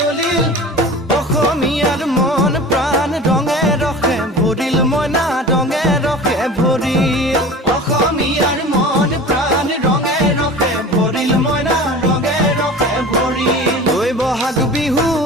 জ্বলিল অসমীয়াৰ মন প্ৰাণ ৰঙে ৰখে ভৰিল মইনা ৰঙে ৰখে ভৰিল অসমীয়াৰ মন প্ৰাণ ৰঙে ৰখে ভৰিল মইনা ৰঙে ৰখে ভৰিল ঐ বহাগ বিহু